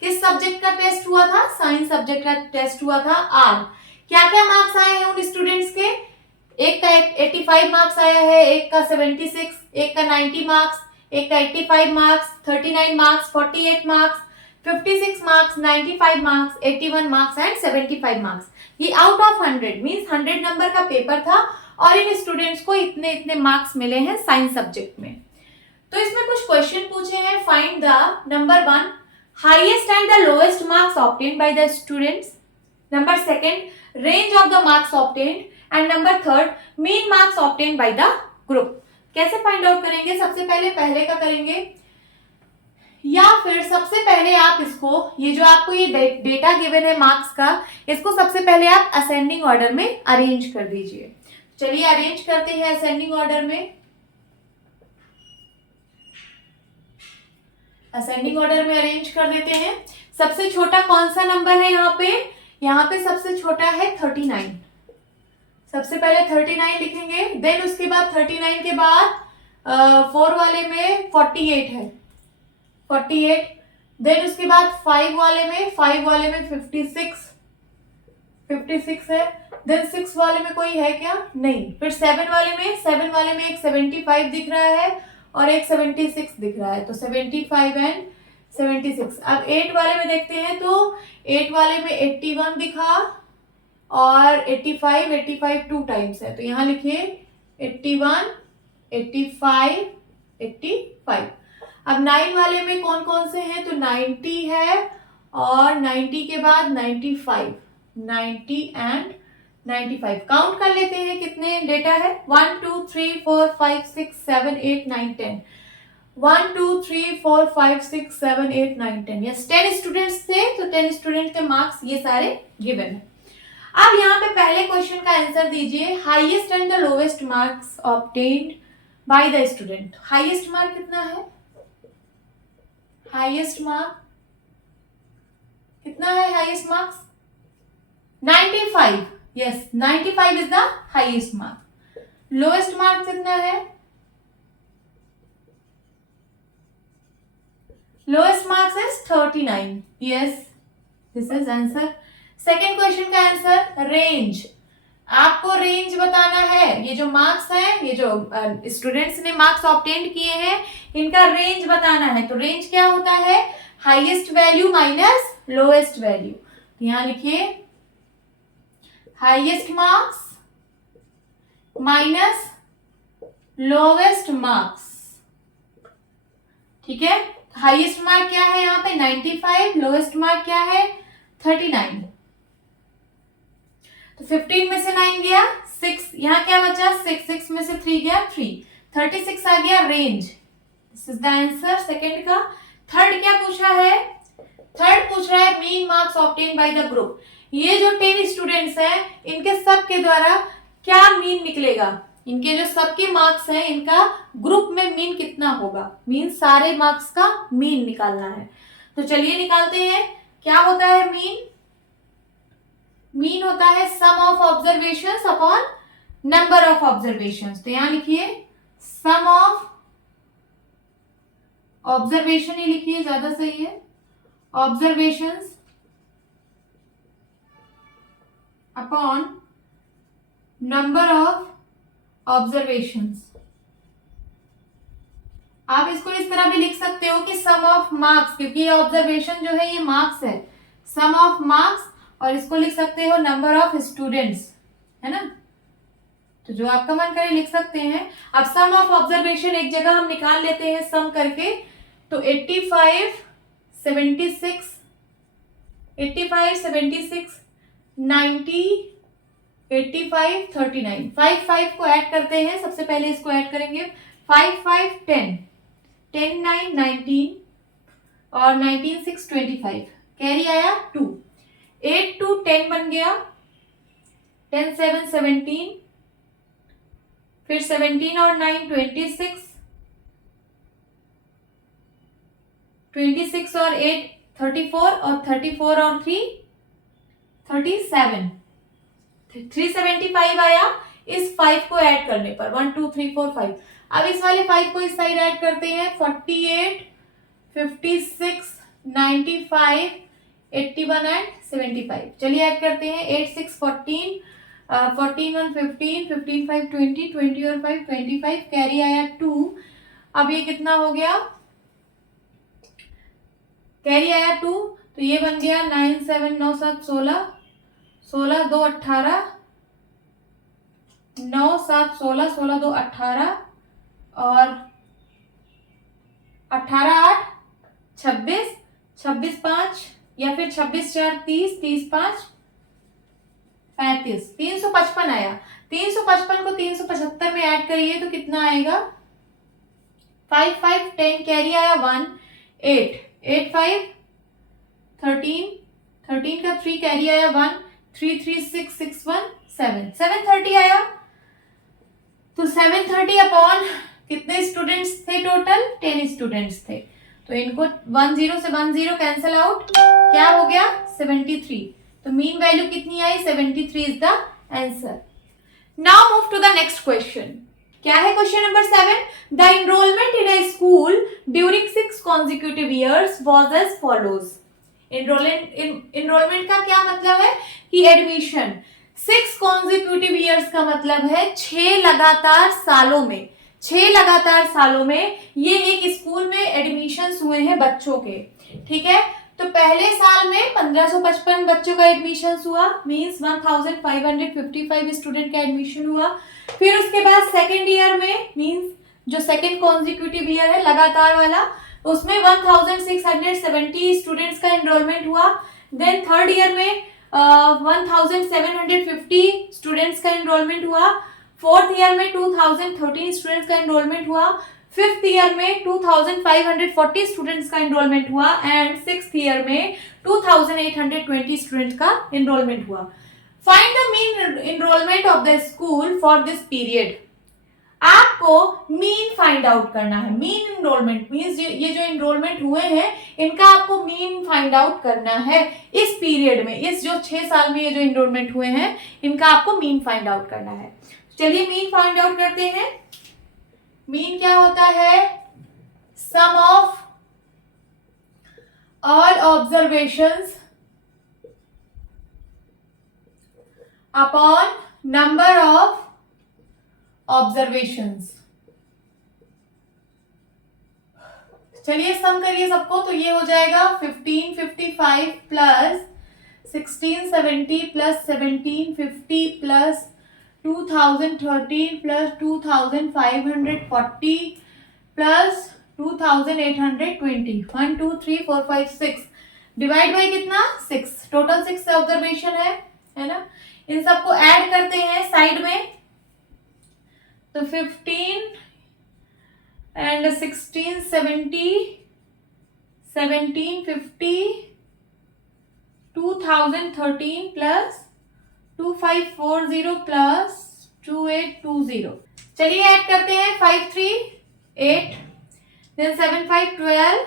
किस सब्जेक्ट का टेस्ट हुआ था, साइंस सब्जेक्ट का टेस्ट हुआ था आर। क्या क्या मार्क्स आए हैं उन स्टूडेंट्स के, एक का 85 मार्क्स आया है, एक का 76, एक का 90 मार्क्स, एक का 85 marks, 39 marks, 48 marks, 56 marks, 95 marks, 81 marks and 75 marks. ये आउट ऑफ 100 मींस 100 नंबर का पेपर था और इन स्टूडेंट्स को इतने इतने मार्क्स मिले हैं साइंस सब्जेक्ट में। तो इसमें कुछ क्वेश्चन पूछे हैं, find the number 1 highest and the lowest marks obtained by the students, number 2 range of the marks obtained, and number 3 mean marks obtained by the group. कैसे फाइंड आउट करेंगे, सबसे पहले का करेंगे, या फिर सबसे पहले आप इसको, ये जो आपको ये डेटा गिवन है मार्क्स का, इसको सबसे पहले आप असेंडिंग ऑर्डर में अरेंज कर दीजिए। चलिए अरेंज करते हैं असेंडिंग ऑर्डर में। असेंडिंग ऑर्डर में अरेंज कर देते हैं। सबसे छोटा कौन सा नंबर है यहाँ पे सबसे छोटा है 39, सबसे पहले 39 लिखेंगे, देन उसके बाद 39 के बाद 4 वाले में 48 है, 48, देन उसके बाद 5 वाले में 56 है, देन 6 वाले में कोई है क्या, नहीं, फिर 7 वाले में एक 75 दिख रहा है और एक 76 दिख रहा है, तो 75 एंड 76। अब 8 वाले में देखते हैं, तो 8 वाले में 81 दिखा और 85 2 टाइम्स है, तो यहाँ लिखिए 81, 85, 85। अब 9 वाले में कौन कौन से हैं, तो 90 है और 90 के बाद 95, 90 एंड 95। काउंट कर लेते हैं कितने डेटा है, 1 2 3 4 5 6 7 8 9 10, 1 2 3 4 5 6 7 8 9 10, यस 10 स्टूडेंट्स थे, तो 10 स्टूडेंट के मार्क्स ये सारे गिवन है। अब यहाँ पे पहले क्वेश्चन का आंसर दीजिए, highest and the lowest marks obtained by the student. Highest mark कितना है, हाईएस्ट मार्क कितना है, highest marks 95, yes 95 is the highest mark. Lowest mark कितना है, lowest marks is 39, yes this is answer. Second question का answer range, आपको range बताना है, ये जो मार्क्स है, ये जो स्टूडेंट्स ने मार्क्स ऑब्टेन किए हैं, इनका रेंज बताना है। तो रेंज क्या होता है, highest value minus lowest value. तो यहां लिखिए highest marks minus lowest marks, ठीक है। हाईएस्ट मार्क क्या है यहाँ पे 95, लोएस्ट मार्क क्या है 39, तो 15 में से 9 गया 6, यहाँ क्या बचा 6 में से 3 गया 3, 36 आ गया range. This is the answer second का। थर्ड क्या पूछा है, थर्ड पूछ रहा है mean marks obtain by the group. ये जो 10 स्टूडेंट्स हैं इनके सब के द्वारा क्या मीन निकलेगा, इनके जो सबके मार्क्स हैं इनका ग्रुप में मीन कितना होगा, मीन सारे मार्क्स का मीन निकालना है। तो चलिए निकालते हैं। क्या होता है मीन? मीन होता है sum of observations upon number of observations. तो यहां लिखिए सम ऑफ ऑब्जर्वेशन ही लिखिए, ज्यादा सही है, observations upon number of observations. आप इसको इस तरह भी लिख सकते हो कि सम ऑफ मार्क्स, क्योंकि ये ऑब्जर्वेशन जो है ये मार्क्स है, सम ऑफ मार्क्स, और इसको लिख सकते हो नंबर ऑफ स्टूडेंट्स, है ना। तो जो आपका मन करे लिख सकते हैं। अब सम ऑफ ऑब्जर्वेशन एक जगह हम निकाल लेते हैं सम करके, तो 85, 76, 90, 85, 39, 5 को ऐड करते हैं। सबसे पहले इसको ऐड करेंगे, 5, 5, 10, 10, 9, 19 और 19, 6, 25, कैरी आया 2, 8, 2, 10 बन गया, 10, 7, 17, फिर 17 और 9, 26, 26 और 8, 34 और 34 और 3, 37, 375 आया इस 5 को ऐड करने पर, 1, 2, 3, 4, 5। अब इस वाले 5 को इस साइड ऐड करते हैं, 48, 56, 95, 81 एंड 75। चलिए ऐड करते हैं, 8, 6, 14, 14, 1, 15, 15, 5, 20, 20 और 5, 25, कैरी आया 2। अब ये कितना हो गया, कैरी आया 2, तो ये बन गया 9, 7, 9, 7, 16, 16, 2, 18, 9, 7, 16, 16, 2, 18 और 18, 8, 26, 26, 5 या फिर 26, 4, 30, 30, 5, 35, 355 आया। 355 को 375 में ऐड करिए तो कितना आएगा, 5, 5, 10, कैरी आया 1, 8, 8, 5, 13, 13 का 3 कैरी आया 1, 3, 3, 6, 6, 1, 7, 730 आया। तो 730 अपॉन कितने स्टूडेंट्स थे टोटल, 10 स्टूडेंट्स थे, तो इनको 10 से 10 कैंसिल आउट, क्या हो गया 73। तो मीन वैल्यू कितनी आई, 73 is the answer. Now move to the next question. क्या है question number 7? The enrollment in a school during 6 consecutive years was as follows। Enrollment का क्या मतलब है कि एडमिशन, 6 consecutive years का मतलब है 6 लगातार सालों में, 6 लगातार सालों में ये एक स्कूल में एडमिशन हुए हैं बच्चों के, ठीक है। तो पहले साल में 1555 बच्चों का एडमिशन हुआ, मींस 1555 स्टूडेंट का एडमिशन हुआ। फिर उसके बाद सेकेंड ईयर में, मींस जो सेकेंड कॉन्जिक्यूटिव ईयर है लगातार वाला, उसमें 1670 स्टूडेंट्स का एनरोलमेंट हुआ। देन थर्ड ईयर में 1750 स्टूडेंट्स का एनरोलमेंट हुआ। फोर्थ ईयर में 2013 स्टूडेंट्स का एनरोलमेंट हुआ। फिफ्थ ईयर में 2540 स्टूडेंट्स का एनरोलमेंट हुआ एंड सिक्स्थ ईयर में 2820 स्टूडेंट्स का एनरोलमेंट हुआ। Find the mean enrolment of the school for this period. आपको मीन फाइंड आउट करना है। मीन एनरोलमेंट मीन्स ये जो एनरोलमेंट हुए हैं इनका आपको मीन फाइंड आउट करना है इस पीरियड में, इस जो 6 साल में ये जो एनरोलमेंट हुए हैं इनका आपको मीन फाइंड आउट करना है। चलिए मीन फाइंड आउट करते हैं। मीन क्या होता है, sum of all observations upon number of observations. चलिए सम करिए सबको, तो ये हो जाएगा 1555 plus 1670 plus 1750 plus 2013 plus 2540 plus 2820, 1 2 3 4 5 6 divide by कितना 6, टोटल 6 ऑब्जर्वेशन है ना। इन सबको ऐड करते हैं साइड में, तो 15 एंड 1670 1750 2013 प्लस 2540 प्लस 2820। चलिए ऐड करते हैं। 5 3 8, देन 7 5 12,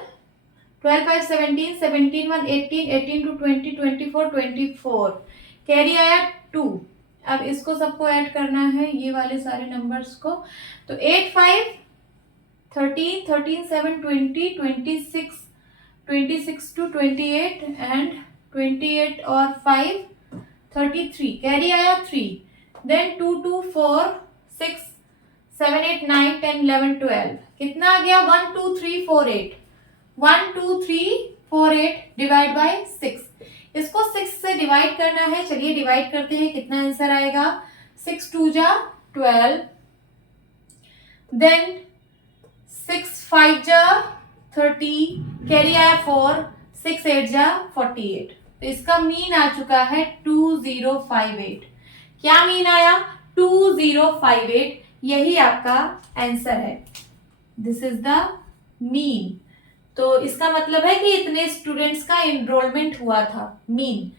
12 5 17, 17 1 18, 18 2 20, 24 24, कैरी आया 2। अब इसको सबको ऐड करना है, ये वाले सारे नंबर्स को। तो 8 5 13, 13 7 20, 26, 26 to 28 एंड 28 और 5 33, कैरी आया 3। देन 2 2 4 6 7 8 9 10 11 12, कितना आ गया? 1 2 3 4 8, 1 2 3 4 8 डिवाइड बाय 6। इसको 6 से डिवाइड करना है। चलिए डिवाइड करते हैं, कितना आंसर आएगा? 6 2 जा 12, देन 6 5 जा 30, कैरी आया 4, 6 8 जा 48। तो इसका मीन आ चुका है 2058। क्या मीन आया? 2058। यही आपका आंसर है। This is the mean. तो इसका मतलब है कि इतने स्टूडेंट्स का एनरोलमेंट हुआ था। Mean.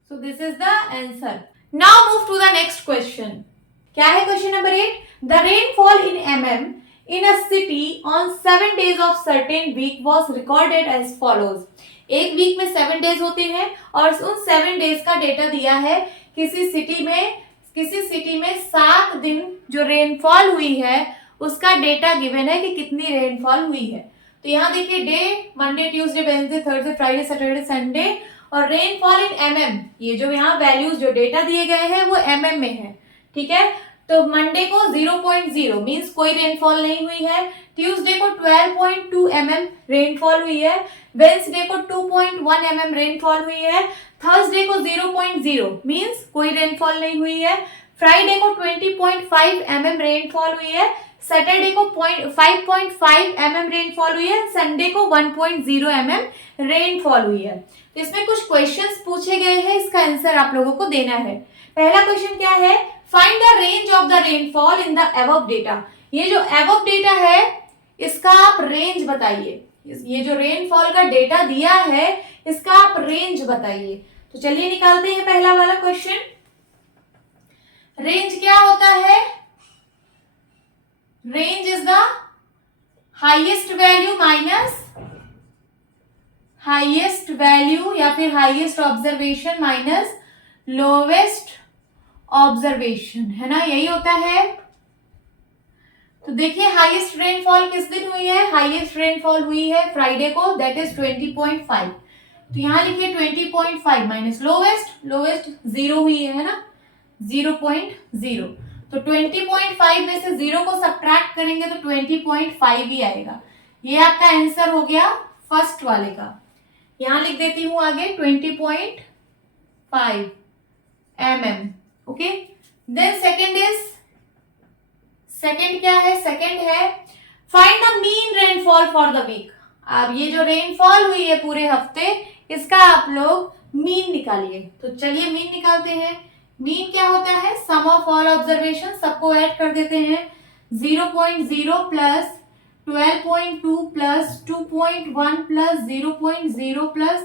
So this is the answer. Now move to the next question. क्या है question number 8? The rainfall in mm in a city on 7 days of certain week was recorded as follows। एक week में 7 days होते हैं और उन 7 days का data दिया है। किसी सिटी में 7 दिन जो रेनफॉल हुई है उसका डेटा गिवन है कि कितनी रेनफॉल हुई है। तो यहाँ देखिए, day Monday Tuesday Wednesday Thursday Friday Saturday Sunday, और रेनफॉल इन mm, ये जो यहाँ वैल्यूज जो डेटा दिए गए हैं वो mm में है। ठीक है, तो मंडे को 0.0 मींस कोई रेनफॉल नहीं हुई है। ट्यूसडे को 12.2 mm रेनफॉल हुई है। वेडनेसडे को 2.1 mm रेनफॉल हुई है। थर्सडे को 0.0 मींस कोई रेनफॉल नहीं हुई है। फ्राइडे को 20.5 mm रेनफॉल हुई है। सैटरडे को 5.5 mm रेनफॉल हुई है। संडे को 1.0 mm रेनफॉल हुई है। तो इसमें कुछ क्वेश्चंस पूछे गए हैं, इसका आंसर आप लोगों को देना है। पहला क्वेश्चन क्या है? Find the range of the rainfall in the above data. ये जो अबव डेटा है इसका आप रेंज बताइए। ये जो रेनफॉल का डेटा दिया है इसका आप रेंज बताइए। तो चलिए निकालते हैं पहला वाला क्वेश्चन। रेंज क्या होता है? Range is the highest value minus highest value या फिर highest observation minus lowest observation, है ना, यही होता है। तो देखिए हाईएस्ट रेनफॉल किस दिन हुई है? हाईएस्ट रेनफॉल हुई है फ्राइडे को, दैट इज 20.5। तो यहां लिखिए 20.5 माइनस लोवेस्ट 0 हुई है ना, 0.0। तो 20.5 में से 0 को सब्ट्रैक्ट करेंगे तो 20.5 ही आएगा। ये आपका आंसर हो गया फर्स्ट वाले का। यहां लिख देती हूं आगे 20.5 mm। ओके, देन सेकंड क्या है? सेकंड है find the mean rainfall for the week. अब ये जो रेनफॉल हुई है पूरे हफ्ते इसका आप लोग मीन निकालिए। तो चलिए मीन निकालते हैं। मीन क्या होता है? सम ऑफ ऑल ऑब्जर्वेशन, सबको ऐड कर देते हैं। 0.0 plus 12.2 plus 2.1 plus 0.0 plus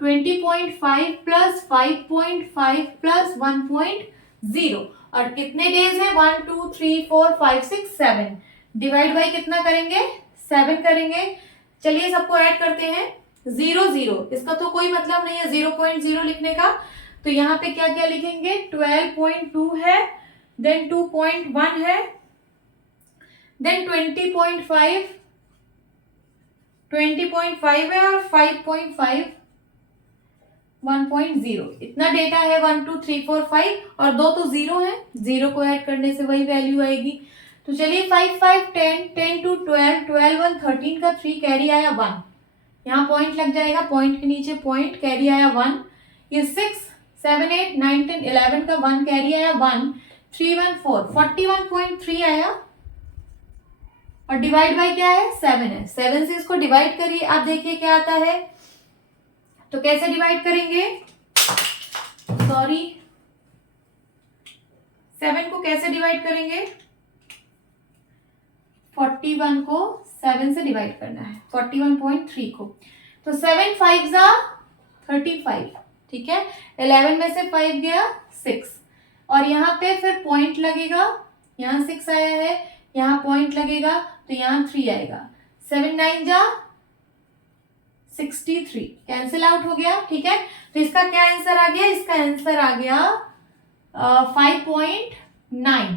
20.5 plus 5.5 plus 1.0, और कितने डेज है? 1 2 3 4 5 6 7। डिवाइड बाई कितना करेंगे? 7 करेंगे। चलिए सबको ऐड करते हैं। 0 0, इसका तो कोई मतलब नहीं है 0.0 लिखने का, तो यहाँ पे क्या क्या लिखेंगे? 12.2 है, देन 2.1 है, देन 20.5 है और 5.5 1.0। इतना डेटा है 1 2 3 4 5 और 2 तो 0 है, 0 को ऐड करने से वही वैल्यू आएगी। तो चलिए 5 5 10 10 2 12 12 1 13 का 3 कैरी आया 1, यहाँ पॉइंट लग जाएगा, पॉइंट के नीचे पॉइंट, कैरी आया 1। ये 6 7 8 9 10 11 का 1 कैरी आया 1, 3 1 4 41.3 आया, और डिवाइड बाय क्या है? 7 है। 7 से इसको डिवाइड करिए, आप देखिए क्या आता है। तो कैसे डिवाइड करेंगे? 7 को कैसे डिवाइड करेंगे? 41 को 7 से डिवाइड करना है 41.3 को। तो 7 5 जा 35, ठीक है। 11 में से 5 गया 6, और यहाँ पे फिर पॉइंट लगेगा, यहाँ 6 आया है, यहाँ पॉइंट लगेगा तो यहाँ 3 आएगा। 7 9 जा 63, कैंसिल आउट हो गया, ठीक है। तो इसका क्या आंसर आ गया? इसका आंसर आ गया 5.9।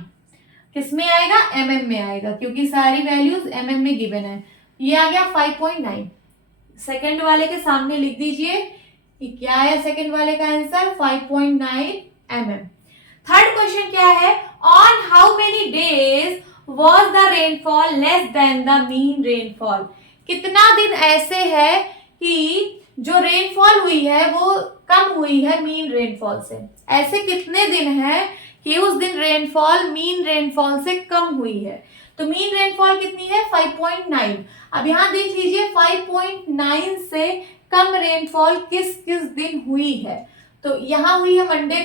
किसमें आएगा? mm में आएगा, क्योंकि सारी वैल्यूज mm में गिवन है। ये आ गया 5.9। सेकंड वाले के सामने लिख दीजिए कि क्या आया सेकंड वाले का आंसर 5.9 mm। थर्ड क्वेश्चन क्या है? On how many days was the rainfall less than the mean rainfall. कितना दिन ऐसे है कि जो रेनफॉल हुई है वो कम हुई है मीन रेनफॉल से। ऐसे कितने दिन है कि उस दिन रेनफॉल मीन रेनफॉल से कम हुई है? तो मीन रेनफॉल कितनी है? 5.9। अब यहाँ देख लीजिए 5.9 से कम रेनफॉल किस किस दिन हुई है। तो यहाँ हुई है मंडे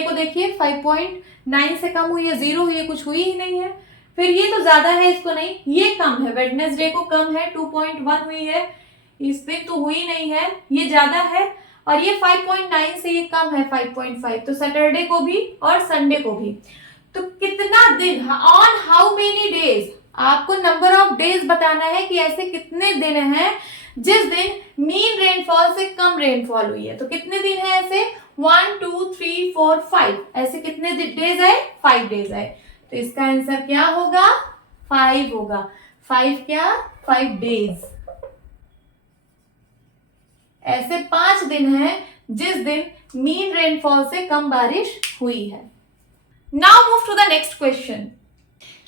को देखिए 5.9 से कम हुई है, 0 हुई है, कुछ हुई ही नहीं है। फिर ये तो ज्यादा है, इसको नहीं, ये कम है, वेडनेसडे को कम है 2.1 हुई है, इस दिन तो हुई नहीं है, ये ज्यादा है। और ये 5.9 से ये कम है 5.5, तो सैटरडे को भी और संडे को भी। तो कितना दिन, ऑन हाउ मेनी डेज, आपको नंबर ऑफ डेज बताना है कि ऐसे कितने दिन हैं जिस दिन मीन रेनफॉल से कम रेनफॉल हुई है। तो कितने दिन है ऐसे? 1 2 3 4 5, ऐसे कितने डेज है? 5 डेज है। तो इसका आंसर क्या होगा? 5 होगा। 5 क्या? 5 डेज। ऐसे 5 दिन हैं जिस दिन मीन रेनफॉल से कम बारिश हुई है। Now move to the next question.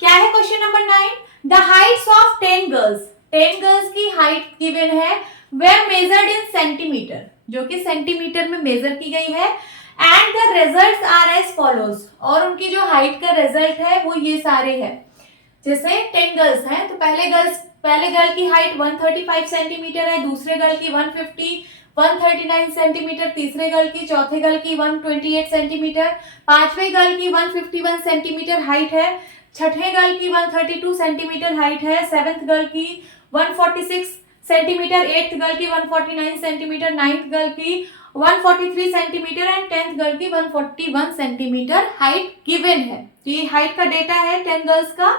क्या है question number 9? The heights of 10 girls, 10 girls की हाइट गिवन है, वेर मेजर्ड इन सेंटीमीटर, जो कि सेंटीमीटर में मेजर की गई है, and the results are as follows, और उनकी जो हाइट का रिजल्ट है वो ये सारे हैं। जैसे 10 गर्ल्स हैं तो पहले गर्ल की हाइट 135 सेंटीमीटर है, दूसरे गर्ल की 139 सेंटीमीटर, तीसरे गर्ल की, चौथे गर्ल की 128 सेंटीमीटर, पांचवे गर्ल की 151 सेंटीमीटर हाइट है, छठे गर्ल की 132 सेंटीमीटर हाइट है, सेवेंथ गर्ल की 146 सेंटीमीटर, एट्थ गर्ल की 149 सेंटीमीटर, नाइन्थ गर्ल की 143 सेंटीमीटर एंड 10th गर्ल की 141 सेंटीमीटर हाइट गिवन है। तो ये हाइट का डेटा है 10 गर्ल्स का।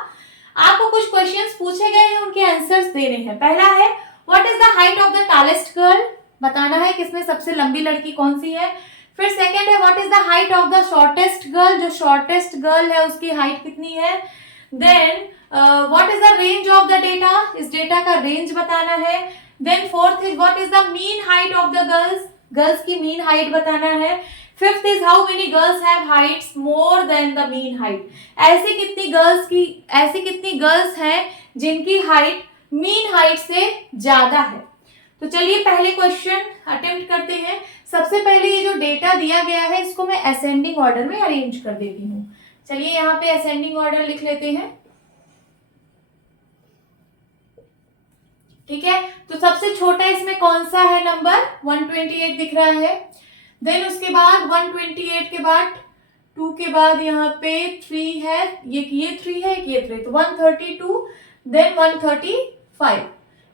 आपको कुछ क्वेश्चंस पूछे गए हैं, उनके आंसर्स देने हैं। पहला है what is the height of the tallest girl, बताना है किसमें सबसे लंबी लड़की कौन सी है। फिर सेकंड है what is the height of the shortest girl, जो शॉर्टेस्ट गर्ल है उसकी हाइट कितनी है। Then what is the range of the data, इस डेटा का रेंज बताना है। Then fourth is what is the mean height of the girls, girls की मीन हाइट बताना है। Fifth is how many girls have heights more than the mean height, ऐसी कितनी girls हैं जिनकी हाइट मीन हाइट से ज्यादा है। तो चलिए पहले क्वेश्चन अटेम्प्ट करते हैं। सबसे पहले ये जो डेटा दिया गया है इसको मैं असेंडिंग ऑर्डर में अरेंज कर देती हूँ। चलिए यहाँ पे असेंडिंग ऑर्डर लिख लेते हैं, ठीक है। तो सबसे छोटा इसमें कौन सा है नंबर? 128 दिख रहा है। देन उसके बाद 128 के बाद 2 के बाद यहाँ पे 3 है, ये 3 है, ये 3, तो 132, देन 135।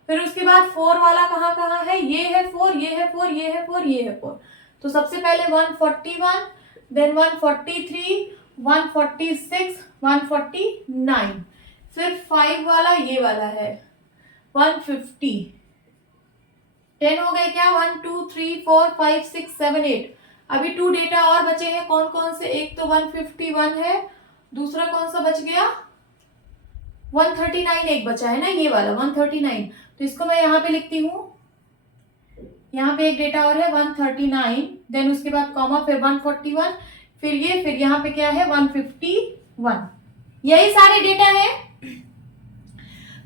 फिर उसके बाद 4 वाला कहाँ है? ये है 4, ये है 4, ये है 4, ये है 4। तो सबसे पहले 141, देन 143, 146, 149। फिर 5 वाला ये वाला है 150। 10 हो गए क्या? 1 2 3 4 5 6 7 8। अभी 2 डेटा और बचे हैं, कौन कौन से? एक तो 151 है, दूसरा कौन सा बच गया? 139 एक बचा है ना, ये वाला 139। तो इसको मैं यहाँ पे लिखती हूँ, यहाँ पे एक डेटा और है 139, देन उसके बाद कॉमा, फिर 141, फिर ये, फिर यहाँ पे क्या है 151। यही सारे डेटा है।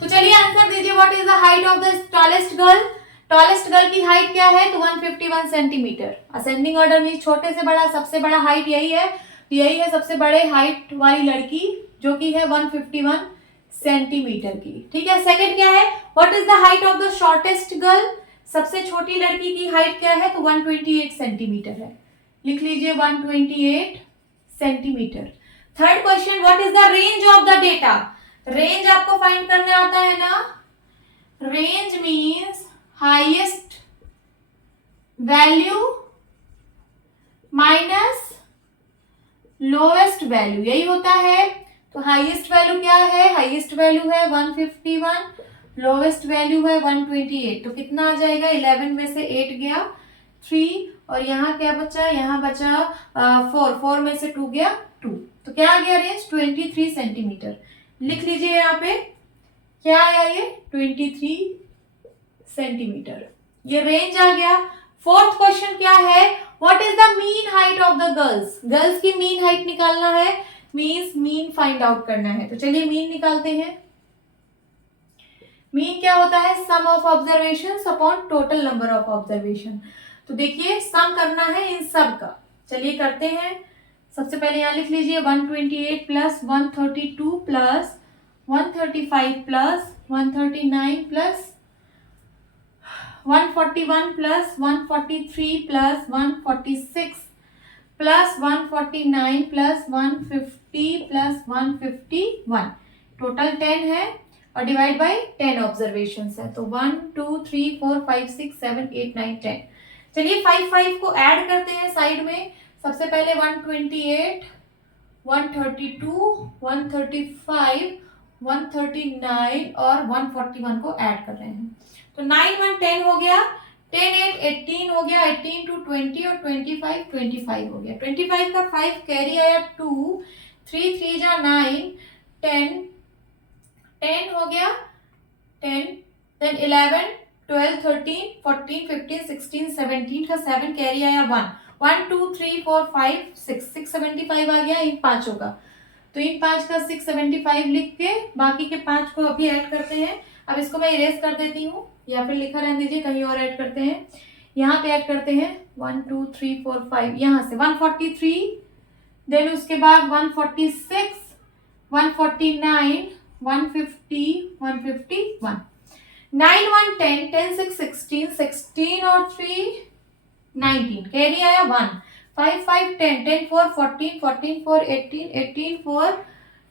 तो चलिए आंसर दीजिए, what is the height of the tallest girl. Tallest girl की हाइट क्या है? तो 151 सेंटीमीटर। असेंडिंग ऑर्डर में छोटे से बड़ा सबसे बड़ा हाइट यही है, तो यही है सबसे बड़े हाइट वाली लड़की, जो कि है 151 सेंटीमीटर की, ठीक है। सेकंड क्या है? What is the height of the shortest girl, सबसे छोटी लड़की की हाइट क्या है? तो 128 सेंटीमीटर है, लिख लीजिए 128 centimetre. Third question, what is the range of the data. Range आपको फाइंड करना आता है ना, range means highest value minus lowest value, यही होता है। तो हाईएस्ट वैल्यू क्या है? हाईएस्ट वैल्यू है 151, लोएस्ट वैल्यू है 128। तो कितना आ जाएगा? 11 में से 8 गया 3, और यहाँ क्या बचा? यहाँ बचा 4 में से 2 गया 2। तो क्या आ गया रेंज? 23 सेंटीमीटर। लिख लीजिए यहाँ पे क्या आया ये? 23 सेंटीमीटर, ये रेंज आ गया। फोर्थ क्वेश्चन क्या है? What is the mean height of the girls? Girls की मीन हाइट निकालना है, मीन्स मीन फाइंड आउट करना है। तो चलिए मीन निकालते हैं। मीन क्या होता है? Sum of observation upon total number of observation. तो देखिए सम करना है इन सब का, चलिए करते हैं। सबसे पहले यहाँ लिख लीजिए 128 plus 132 plus 135 plus 139 plus 141 plus 143 plus 146 plus 149 plus 150 plus 151, total 10 है और डिवाइड बाय 10 ऑब्जर्वेशंस है। तो 1 2 3 4 5 6 7 8 9 10। चलिए 5 को ऐड करते हैं साइड में। सबसे पहले 128, 132, 135, 139 और 141 को ऐड कर रहे हैं। तो 9 1 10 हो गया, 10 8 18 हो गया, 18 2 20 और 25 25 हो गया। 25 का 5 कैरी आया 2, 3 3 जा 9, 10 10 हो गया 10, देन 11 12 13 14 15 16 17 का 7 कैरी आया 1, 1 2 3 4 5 6 675 आ गया इन पांचों का। तो इन 5 का 675 लिख के बाकी के 5 को अभी ऐड करते हैं। अब इसको मैं इरेज कर देती हूँ या फिर लिखा रहने दीजिए, कहीं और ऐड करते हैं। यहाँ पे ऐड करते हैं 1 2 3 4 5, यहाँ से 143, देन उसके बाद 146, 149, 150, 151, 9 1 10, 10 6 16, 16 और 3 19, कैरी आया 1, 5 5 10, 10 4 14, 14 4 18, 18 4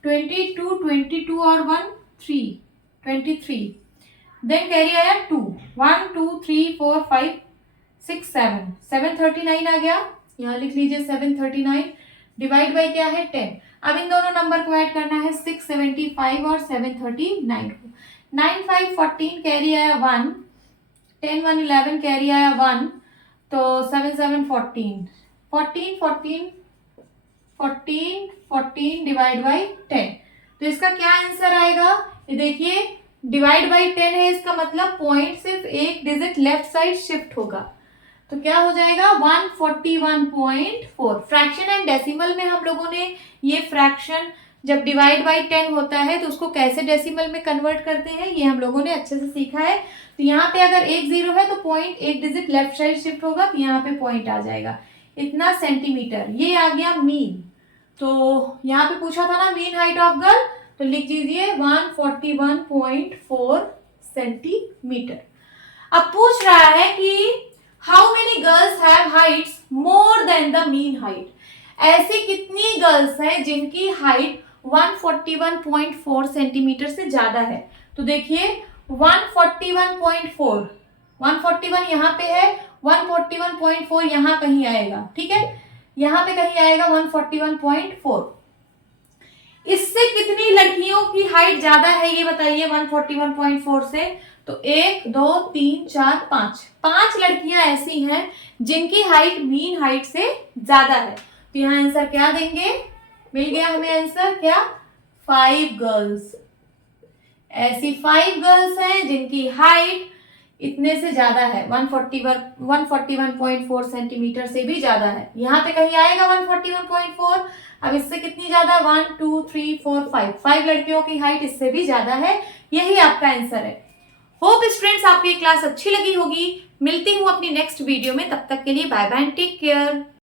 22, 22 और 1 3 23, देन कैरी आया 2, 1 2 3 4 5 6 7, 739 आ गया। यहाँ लिख लीजिए 739 डिवाइड बाय क्या है 10। अब इन दोनों नंबर को ऐड करना है 675 और 739 को। 9 5 14 कैरी आया 1, 10 1 11 कैरी आया 1, तो 7 7 14, 14 14 14 14 डिवाइड बाई 10। तो इसका क्या आंसर आएगा? ये देखिए डिवाइड बाई 10 है, इसका मतलब पॉइंट सिर्फ एक डिजिट लेफ्ट साइड शिफ्ट होगा। तो क्या हो जाएगा 141.4। फ्रैक्शन एंड डेसिमल में हम लोगों ने ये फ्रैक्शन जब डिवाइड बाई 10 होता है तो उसको कैसे डेसिमल में कन्वर्ट करते हैं ये हम लोगों ने अच्छे से सीखा है। तो यहाँ पे अगर 1 0 है तो पॉइंट एक डिजिट लेफ्ट साइड शिफ्ट होगा, तो यहाँ पे पॉइंट आ जाएगा इतना सेंटीमीटर। ये आ गया मीन। तो यहाँ पे पूछा था ना मीन हाइट ऑफ गर्ल, तो लिख दीजिए 141.4 सेंटीमीटर। अब पूछ रहा है कि how many girls have heights more than the mean height. ऐसी कितनी गर्ल्स हैं जिनकी हाइट 141.4 सेंटीमीटर से ज्यादा है। तो देखिए 141.4, 141 यहाँ पे है, 141.4 यहाँ कहीं आएगा, ठीक है, यहाँ पे कहीं आएगा 141.4। इससे कितनी लड़कियों की हाइट ज्यादा है ये बताइए 141.4 से। तो 1 2 3 4 5 लड़कियां ऐसी हैं जिनकी हाइट मीन हाइट से ज्यादा है। तो यहाँ आंसर क्या देंगे? मिल गया हमें आंसर क्या? 5 गर्ल्स। ऐसी 5 गर्ल्स हैं जिनकी हाइट इतने से ज्यादा है, 141.4 सेंटीमीटर से भी ज्यादा है। यहाँ पे कहीं आएगा 141.4। अब इससे कितनी ज्यादा? 1 2 3 4 5 लड़कियों की हाइट इससे भी ज्यादा है। यही आपका आंसर है। होप स्टूडेंट्स आपको ये क्लास अच्छी लगी होगी। मिलती हूँ अपनी नेक्स्ट वीडियो में, तब तक के लिए bye bye and take care.